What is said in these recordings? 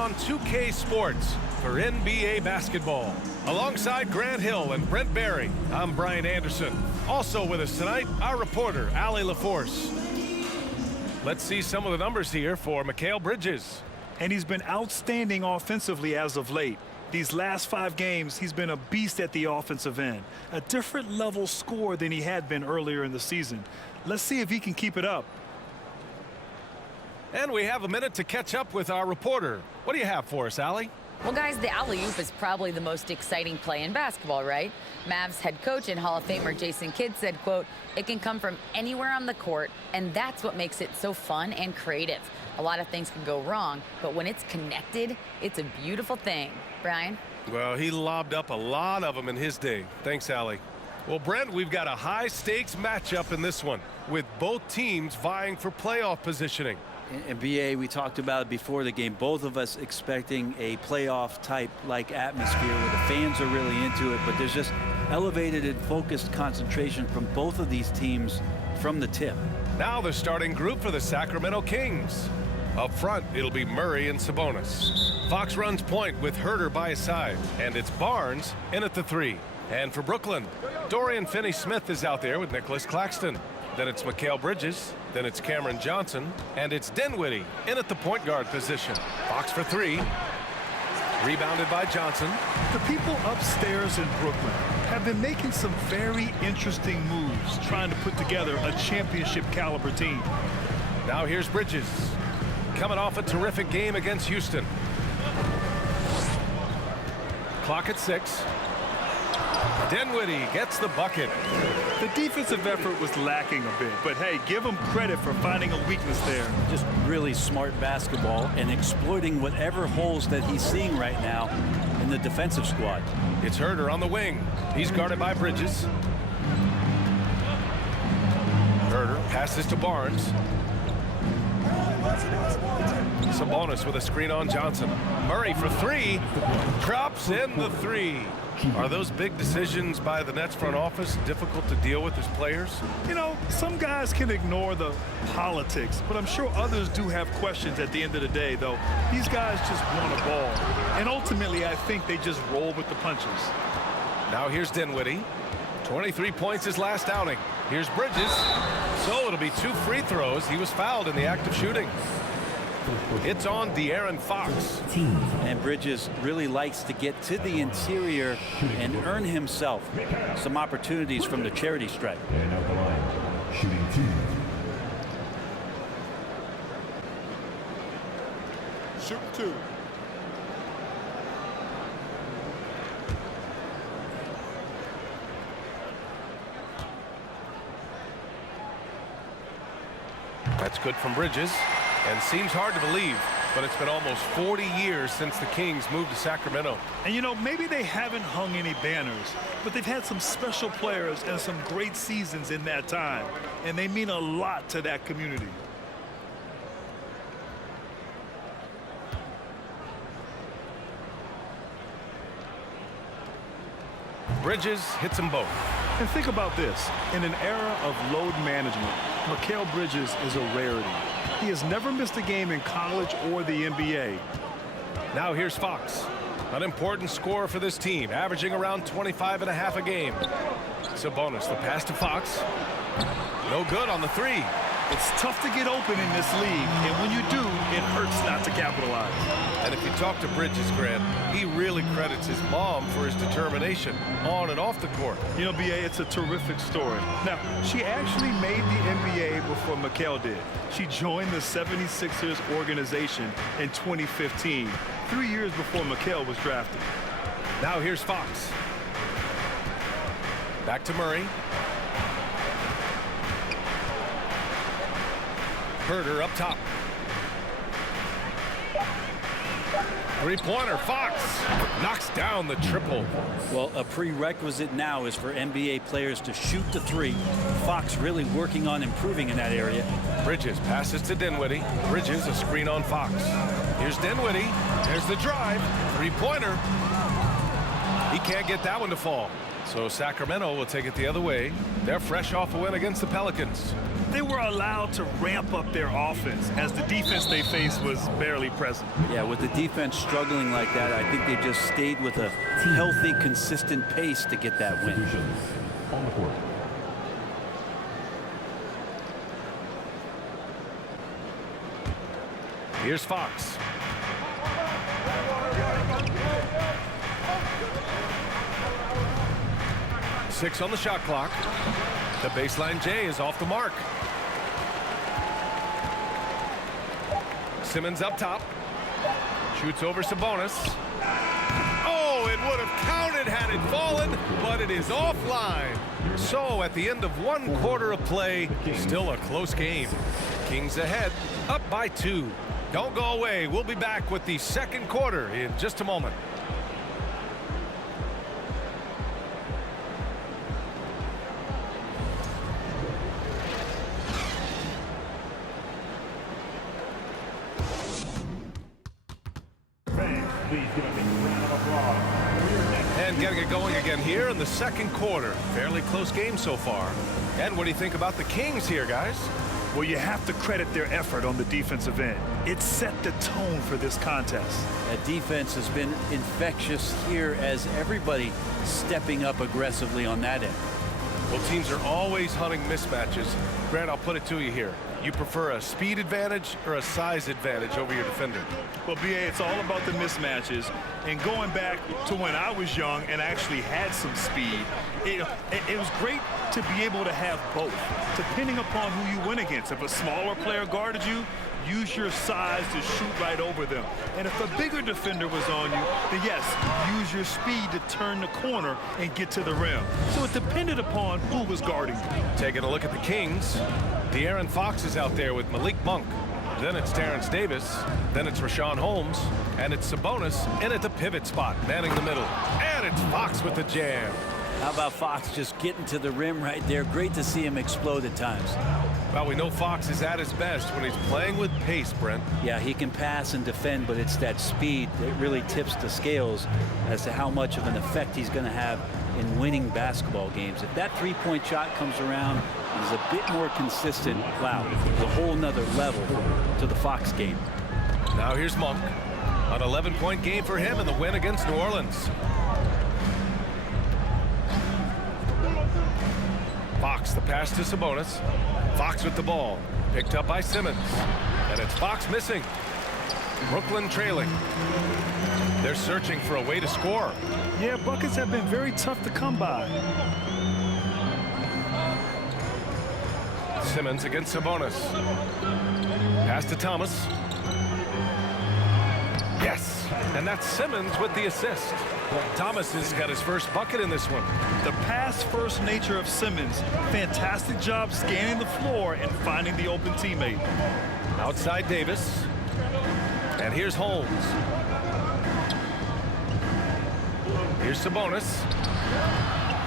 on 2K Sports for NBA basketball. Alongside Grant Hill and Brent Barry, I'm Brian Anderson. Also with us tonight, our reporter, Allie LaForce. Let's see some of the numbers here for Mikal Bridges. And he's been outstanding offensively as of late. These last 5 games, he's been a beast at the offensive end. A different level score than he had been earlier in the season. Let's see if he can keep it up. And we have a minute to catch up with our reporter. What do you have for us, Allie? Well, guys, the alley-oop is probably the most exciting play in basketball, right? Mavs head coach and Hall of Famer Jason Kidd said, quote, "It can come from anywhere on the court, and that's what makes it so fun and creative. A lot of things can go wrong, but when it's connected, it's a beautiful thing." Brian? Well, he lobbed up a lot of them in his day. Thanks, Allie. Well, Brent, we've got a high-stakes matchup in this one, with both teams vying for playoff positioning. And BA, we talked about it before the game, both of us expecting a playoff type like atmosphere where the fans are really into it, but there's just elevated and focused concentration from both of these teams from the tip. Now the starting group for the Sacramento Kings. Up front, it'll be Murray and Sabonis. Fox runs point with Herter by his side, and it's Barnes in at the 3. And for Brooklyn, Dorian Finney-Smith is out there with Nicholas Claxton. Then it's Mikal Bridges, then it's Cameron Johnson, and it's Dinwiddie in at the point guard position. Fox for 3. Rebounded by Johnson. The people upstairs in Brooklyn have been making some very interesting moves, trying to put together a championship caliber team. Now here's Bridges, coming off a terrific game against Houston. Clock at 6. Dinwiddie gets the bucket. The defensive effort was lacking a bit, but hey, give him credit for finding a weakness there. Just really smart basketball and exploiting whatever holes that he's seeing right now in the defensive squad. It's Herter on the wing. He's guarded by Bridges. Herter passes to Barnes. Sabonis with a screen on Johnson. Murray for 3. Drops in the 3. Are those big decisions by the Nets front office difficult to deal with as players? You know, some guys can ignore the politics, but I'm sure others do have questions at the end of the day, though. These guys just want a ball. And ultimately, I think they just roll with the punches. Now here's Dinwiddie. 23 points his last outing. Here's Bridges. So it'll be 2 free throws. He was fouled in the act of shooting. It's on De'Aaron Fox. And Bridges really likes to get to the interior and earn himself some opportunities from the charity stripe. And out the line, shooting 2. Shooting 2. That's good from Bridges. And seems hard to believe, but it's been almost 40 years since the Kings moved to Sacramento. And you know, maybe they haven't hung any banners, but they've had some special players and some great seasons in that time. And they mean a lot to that community. Bridges hits them both. And think about this. In an era of load management, Mikal Bridges is a rarity. He has never missed a game in college or the NBA. Now here's Fox. An important scorer for this team, averaging around 25.5 a game. Sabonis, the pass to Fox. No good on the 3. It's tough to get open in this league, and when you do, it hurts not to capitalize. And if you talk to Bridges, Grant, he really credits his mom for his determination on and off the court. You know, BA, it's a terrific story. Now, she actually made the NBA before Mikal did. She joined the 76ers organization in 2015, 3 years before Mikal was drafted. Now here's Fox. Back to Murray. Herter up top. Three-pointer, Fox knocks down the triple. Well, a prerequisite now is for NBA players to shoot the 3. Fox really working on improving in that area. Bridges passes to Dinwiddie. Bridges a screen on Fox. Here's Dinwiddie. There's the drive. Three-pointer. He can't get that one to fall. So Sacramento will take it the other way. They're fresh off a win against the Pelicans. they were allowed to ramp up their offense as the defense they faced was barely present. Yeah, with the defense struggling like that, I think they just stayed with a healthy, consistent pace to get that win. Substitutions on the court. Here's Fox. Six on the shot clock. The baseline J is off the mark. Simmons up top. Shoots over Sabonis. Oh, it would have counted had it fallen, but it is offline. So at the end of 1 quarter of play, still a close game. Kings ahead, up by 2. Don't go away. We'll be back with the second quarter in just a moment. Please give a big round of applause for your next. And getting it going again here in the second quarter. Fairly close game so far. And what do you think about the Kings here, guys? Well, you have to credit their effort on the defensive end. It set the tone for this contest. That defense has been infectious here as everybody stepping up aggressively on that end. Well, teams are always hunting mismatches. Grant, I'll put it to you here. You prefer a speed advantage or a size advantage over your defender? Well, BA, it's all about the mismatches. And going back to when I was young and actually had some speed, it was great to be able to have both, depending upon who you went against. If a smaller player guarded you, use your size to shoot right over them. And if a bigger defender was on you, then yes, use your speed to turn the corner and get to the rim. So it depended upon who was guarding you. Taking a look at the Kings, De'Aaron Fox is out there with Malik Monk. Then it's Terrence Davis. Then it's Rashawn Holmes. And it's Sabonis in at the pivot spot, manning the middle. And it's Fox with the jam. How about Fox just getting to the rim right there? Great to see him explode at times. Well, we know Fox is at his best when he's playing with pace, Brent. Yeah, he can pass and defend, but it's that speed that really tips the scales as to how much of an effect he's going to have in winning basketball games. If that three-point shot comes around, he's a bit more consistent. Wow, there's a whole nother level to the Fox game. Now here's Monk. An 11-point game for him in the win against New Orleans. Fox, the pass to Sabonis. Fox with the ball. Picked up by Simmons. And it's Fox missing. Brooklyn trailing. They're searching for a way to score. Yeah, buckets have been very tough to come by. Simmons against Sabonis. Pass to Thomas. Yes, and that's Simmons with the assist. Thomas has got his first bucket in this one. The pass-first nature of Simmons, fantastic job scanning the floor and finding the open teammate. Outside Davis. And here's Holmes. Here's Sabonis.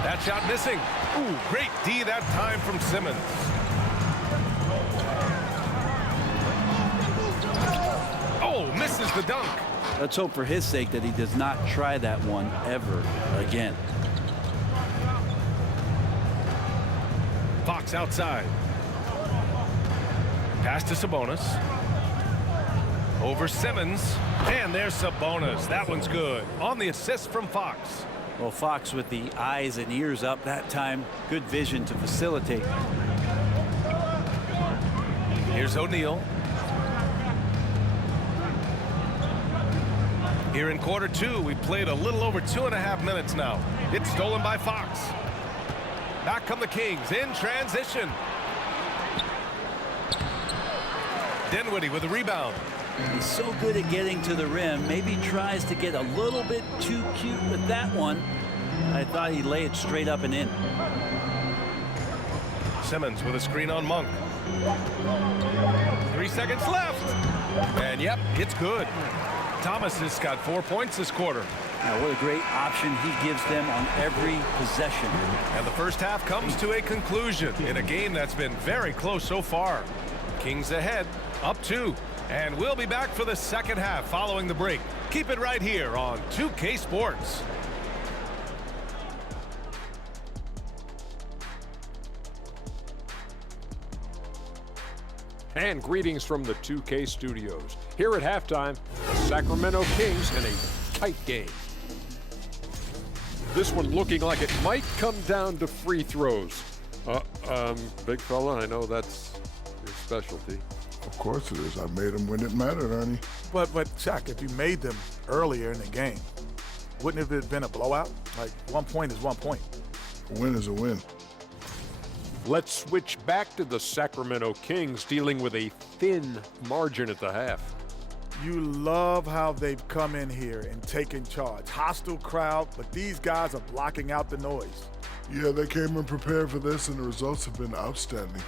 That shot missing. Ooh, great D that time from Simmons. Oh, misses the dunk. Let's hope for his sake that he does not try that one ever again. Fox outside. Pass to Sabonis. Over Simmons. And there's Sabonis. That one's good. On the assist from Fox. Well, Fox with the eyes and ears up that time. Good vision to facilitate. Here's O'Neal. Here in quarter two, we played a little over 2.5 minutes now. It's stolen by Fox. Back come the Kings in transition. Dinwiddie with a rebound. He's so good at getting to the rim. Maybe tries to get a little bit too cute with that one. I thought he'd lay it straight up and in. Simmons with a screen on Monk. 3 seconds left. And yep, it's good. Thomas has got 4 points this quarter. Now, what a great option he gives them on every possession. And the first half comes to a conclusion in a game that's been very close so far. Kings ahead, up 2. And we'll be back for the second half following the break. Keep it right here on 2K Sports. And greetings from the 2K studios. Here at halftime, the Sacramento Kings in a tight game. This one looking like it might come down to free throws. Big fella, I know that's your specialty. Of course it is. I made him when it mattered, Ernie. But Shaq, if you made them earlier in the game, wouldn't it have been a blowout? Like, 1 point is 1 point. A win is a win. Let's switch back to the Sacramento Kings dealing with a thin margin at the half. You love how they've come in here and taken charge. Hostile crowd, but these guys are blocking out the noise. Yeah, they came in prepared for this, and the results have been outstanding.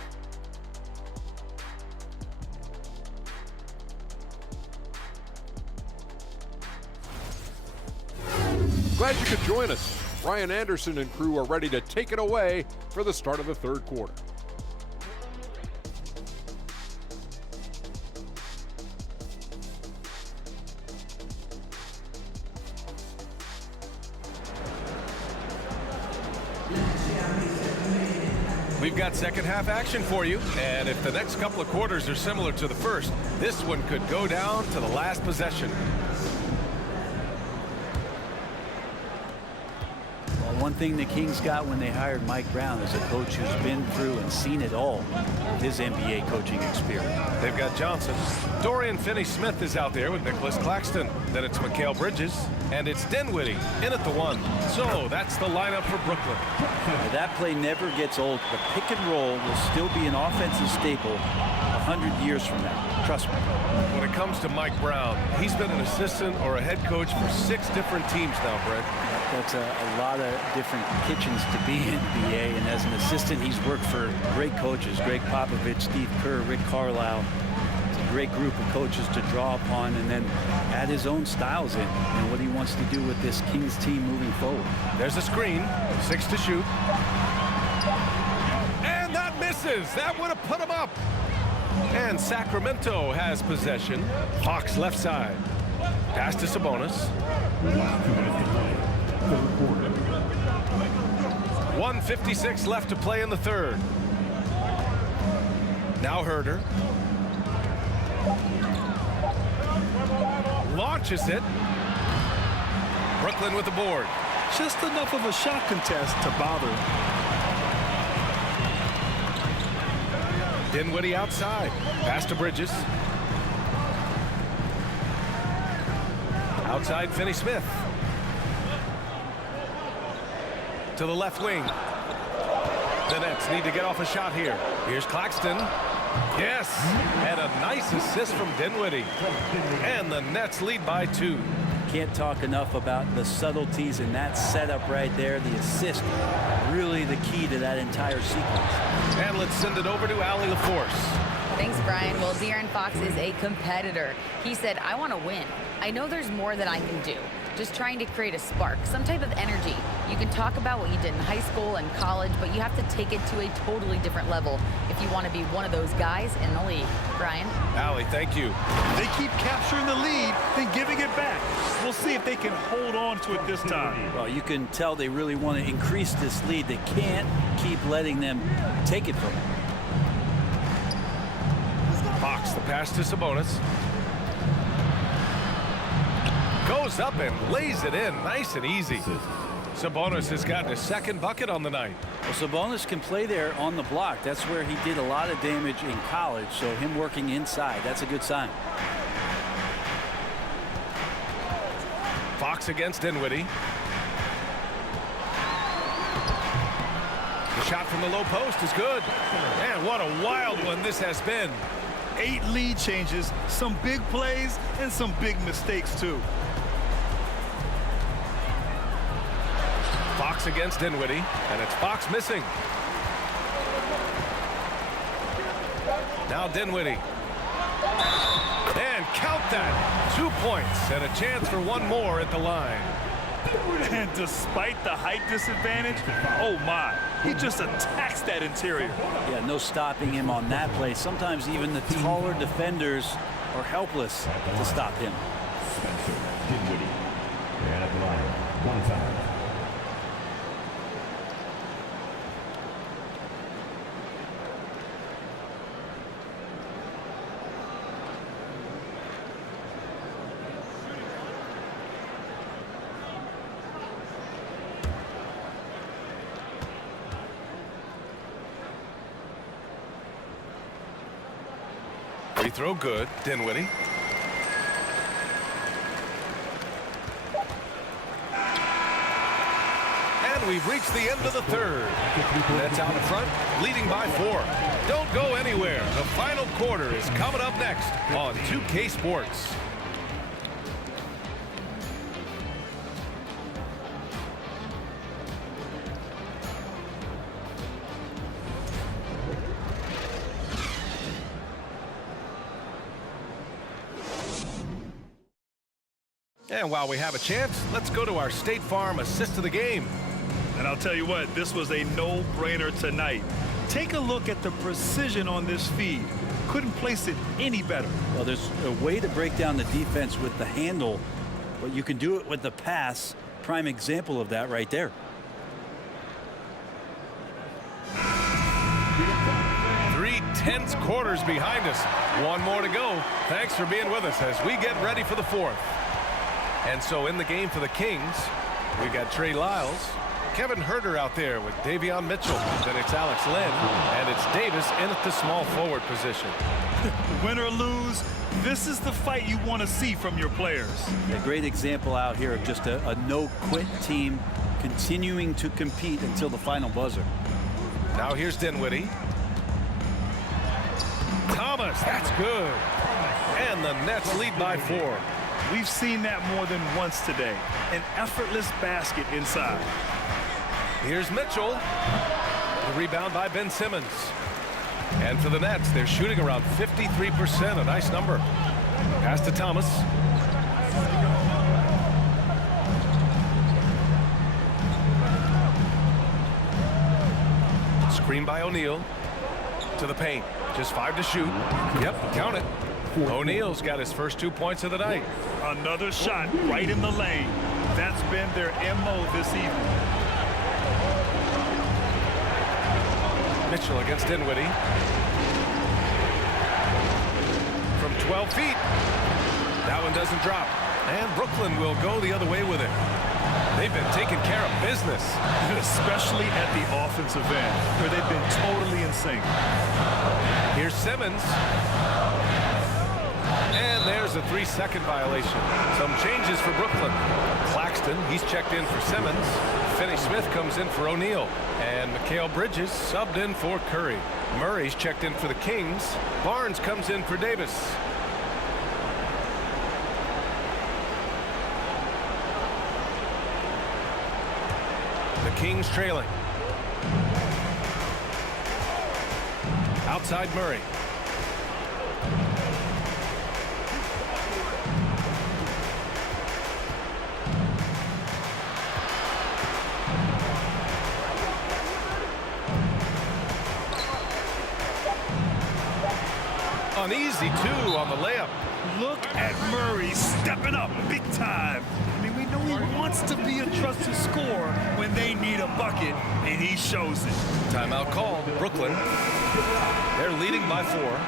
Glad you could join us. Ryan Anderson and crew are ready to take it away for the start of the third quarter. We've got second half action for you, and if the next couple of quarters are similar to the first, this one could go down to the last possession. One thing the Kings got when they hired Mike Brown is a coach who's been through and seen it all with his NBA coaching experience. They've got Johnson. Dorian Finney-Smith is out there with Nicholas Claxton. Then it's Mikal Bridges, and it's Dinwiddie in at the 1. So that's the lineup for Brooklyn. That play never gets old. The pick and roll will still be an offensive staple 100 years from now. Trust me. When it comes to Mike Brown, he's been an assistant or a head coach for 6 different teams now, Brett. That's a lot of different kitchens to be in the NBA, and as an assistant, he's worked for great coaches, Greg Popovich, Steve Kerr, Rick Carlisle. It's a great group of coaches to draw upon and then add his own styles in and what he wants to do with this Kings team moving forward. There's a screen, 6 to shoot. And that misses. That would have put him up. And Sacramento has possession. Hawks left side. Pass to Sabonis. 1:56 left to play in the third. Now Herder. Launches it. Brooklyn with the board. Just enough of a shot contest to bother him. Dinwiddie outside. Pass to Bridges. Outside Finney-Smith. To the left wing. The Nets need to get off a shot here. Here's Claxton. Yes, and a nice assist from Dinwiddie. And the Nets lead by 2. Can't talk enough about the subtleties in that setup right there. The assist, really the key to that entire sequence. And let's send it over to Allie LaForce. Thanks, Brian. Well, De'Aaron Fox is a competitor. He said, I want to win. I know there's more that I can do. Just trying to create a spark, some type of energy. You can talk about what you did in high school and college, but you have to take it to a totally different level if you want to be one of those guys in the league. Brian? Allie, thank you. They keep capturing the lead, then giving it back. We'll see if they can hold on to it this time. Well, you can tell they really want to increase this lead. They can't keep letting them take it from them. Fox, the pass to Sabonis. Goes up and lays it in nice and easy. Sabonis has gotten his second bucket on the night. Well, Sabonis can play there on the block. That's where he did a lot of damage in college, so him working inside, that's a good sign. Fox against Dinwiddie. The shot from the low post is good. Man, what a wild one this has been. 8 lead changes, some big plays, and some big mistakes, too. Fox against Dinwiddie, and it's Fox missing. Now Dinwiddie. And count that. 2 points and a chance for one more at the line. And despite the height disadvantage, oh my, he just attacks that interior. Yeah, no stopping him on that play. Sometimes even the taller defenders are helpless to stop him. Spencer Dinwiddie. And at the line, 1 foul. Free throw good. Dinwiddie. And we've reached the end of the third. Nets out in front, leading by 4. Don't go anywhere. The final quarter is coming up next on 2K Sports. And while we have a chance, let's go to our State Farm assist of the game. And I'll tell you what, this was a no-brainer tonight. Take a look at the precision on this feed. Couldn't place it any better. Well, there's a way to break down the defense with the handle, but you can do it with the pass. Prime example of that right there. Three tense quarters behind us. One more to go. Thanks for being with us as we get ready for the fourth. And so in the game for the Kings, we got Trey Lyles, Kevin Huerter out there with Davion Mitchell. Then it's Alex Len, and it's Davis in at the small forward position. Win or lose, this is the fight you want to see from your players. A great example out here of just a no-quit team continuing to compete until the final buzzer. Now here's Dinwiddie. Thomas, that's good. And the Nets lead by 4. We've seen that more than once today. An effortless basket inside. Here's Mitchell. The rebound by Ben Simmons. And for the Nets, they're shooting around 53%, a nice number. Pass to Thomas. Screen by O'Neal. To the paint. Just 5 to shoot. Yep, count it. O'Neal's got his first 2 points of the night. Another shot right in the lane. That's been their MO this evening. Mitchell against Dinwiddie. From 12 feet. That one doesn't drop. And Brooklyn will go the other way with it. They've been taking care of business. Especially at the offensive end, where they've been totally in sync. Here's Simmons. And there's a 3-second violation. Some changes for Brooklyn. Claxton, he's checked in for Simmons. Finney-Smith comes in for O'Neal. And Mikal Bridges subbed in for Curry. Murray's checked in for the Kings. Barnes comes in for Davis. The Kings trailing. Outside Murray. An easy 2 on the layup. Look at Murray stepping up big time. I mean, we know he wants to be a trusted scorer when they need a bucket, and he shows it. Timeout called. Brooklyn. They're leading by 4.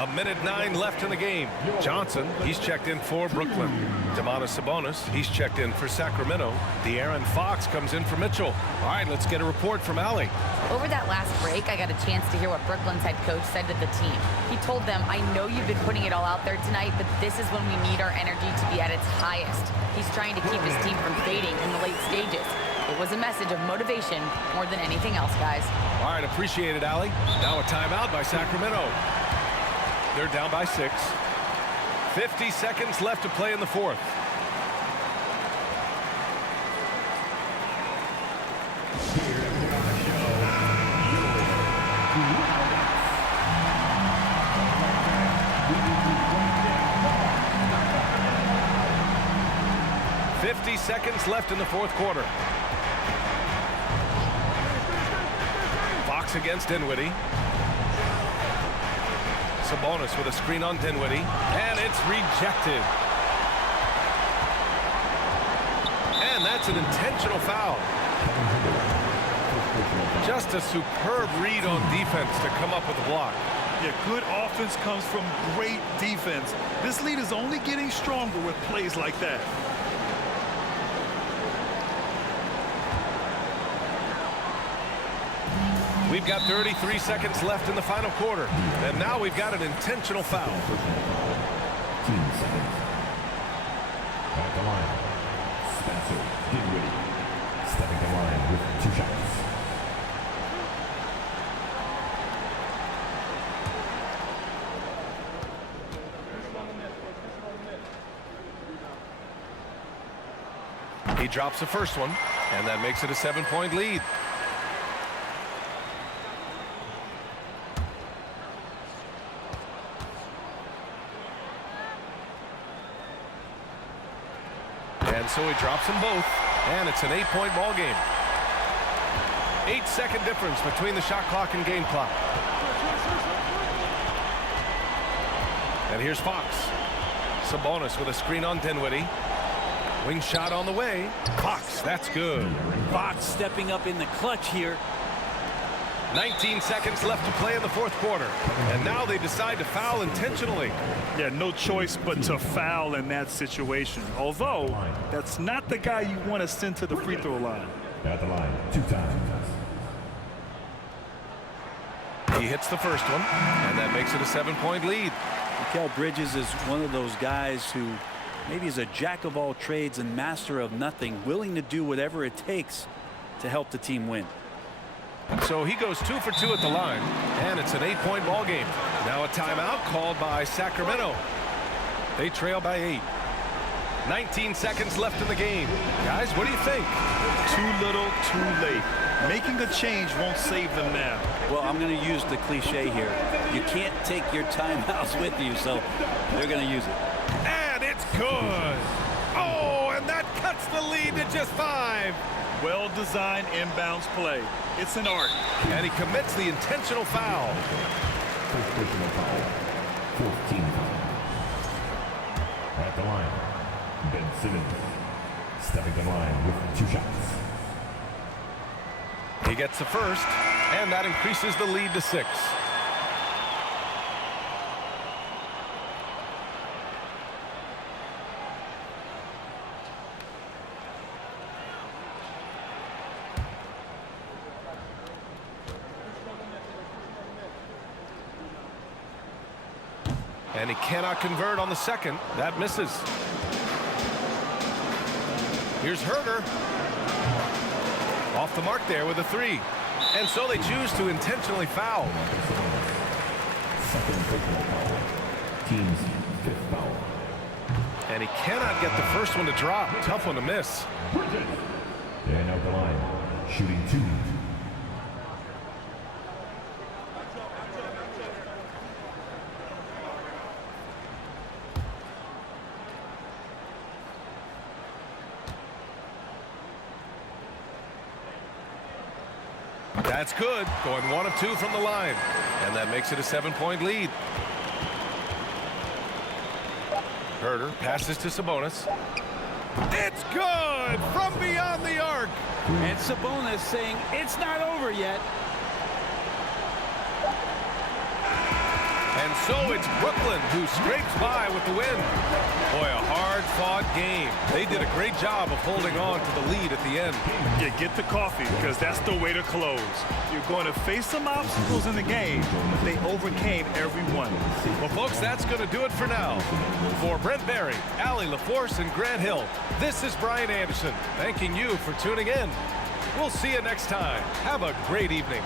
1:09 left in the game. Johnson, he's checked in for Brooklyn. Domantas Sabonis, he's checked in for Sacramento. De'Aaron Fox comes in for Mitchell. All right, let's get a report from Allie. Over that last break, I got a chance to hear what Brooklyn's head coach said to the team. He told them, I know you've been putting it all out there tonight, but this is when we need our energy to be at its highest. He's trying to keep his team from fading in the late stages. It was a message of motivation more than anything else, guys. All right, appreciate it, Allie. Now a timeout by Sacramento. They're down by 6. 50 seconds left to play in the fourth. Seconds left in the fourth quarter. Fox against Dinwiddie. Sabonis with a screen on Dinwiddie, and it's rejected. And that's an intentional foul. Just a superb read on defense to come up with a block. Yeah, good offense comes from great defense. This lead is only getting stronger with plays like that. We've got 33 seconds left in the final quarter. And now we've got an intentional foul. Team seconds. At the line, Spencer Dinwiddie. Stepping the line with 2 shots. He drops the first one, and that makes it a 7-point lead. And so he drops them both, and it's an 8-point ball game. 8-second difference between the shot clock and game clock. And here's Fox. Sabonis with a screen on Dinwiddie. Wing shot on the way. Fox, that's good. Fox stepping up in the clutch here. 19 seconds left to play in the fourth quarter. And now they decide to foul intentionally. Yeah, no choice but to foul in that situation. Although, that's not the guy you want to send to the free throw line. At the line, 2 times. He hits the first one, and that makes it a 7-point lead. Mikal Bridges is one of those guys who maybe is a jack of all trades and master of nothing, willing to do whatever it takes to help the team win. So he goes 2 for 2 at the line, and it's an 8-point ball game. Now a timeout called by Sacramento. They trail by 8. 19 seconds left in the game. Guys, what do you think? Too little, too late. Making a change won't save them now. Well, I'm going to use the cliche here. You can't take your timeouts with you, so they're going to use it. And it's good. Oh, and that cuts the lead to just 5. Well-designed inbounds play. It's an art. And he commits the intentional foul. First personal foul. 14 foul. At the line, Ben Simmons. Stepping the line with 2 shots. He gets the first, and that increases the lead to 6. And he cannot convert on the second. That misses. Here's Herder. Off the mark there with a 3. And so they choose to intentionally foul. Second personal foul. Team's 5th foul. And he cannot get the first one to drop. Tough one to miss. And out the line, shooting 2. That's good. Going 1 of 2 from the line. And that makes it a 7-point lead. Herder passes to Sabonis. It's good from beyond the arc. And Sabonis saying it's not over yet. And so it's Brooklyn who scrapes by with the win. Boy, a hard-fought game. They did a great job of holding on to the lead at the end. Yeah, get the coffee, because that's the way to close. You're going to face some obstacles in the game, but they overcame every one. Well, folks, that's going to do it for now. For Brent Barry, Allie LaForce, and Grant Hill, this is Brian Anderson, thanking you for tuning in. We'll see you next time. Have a great evening.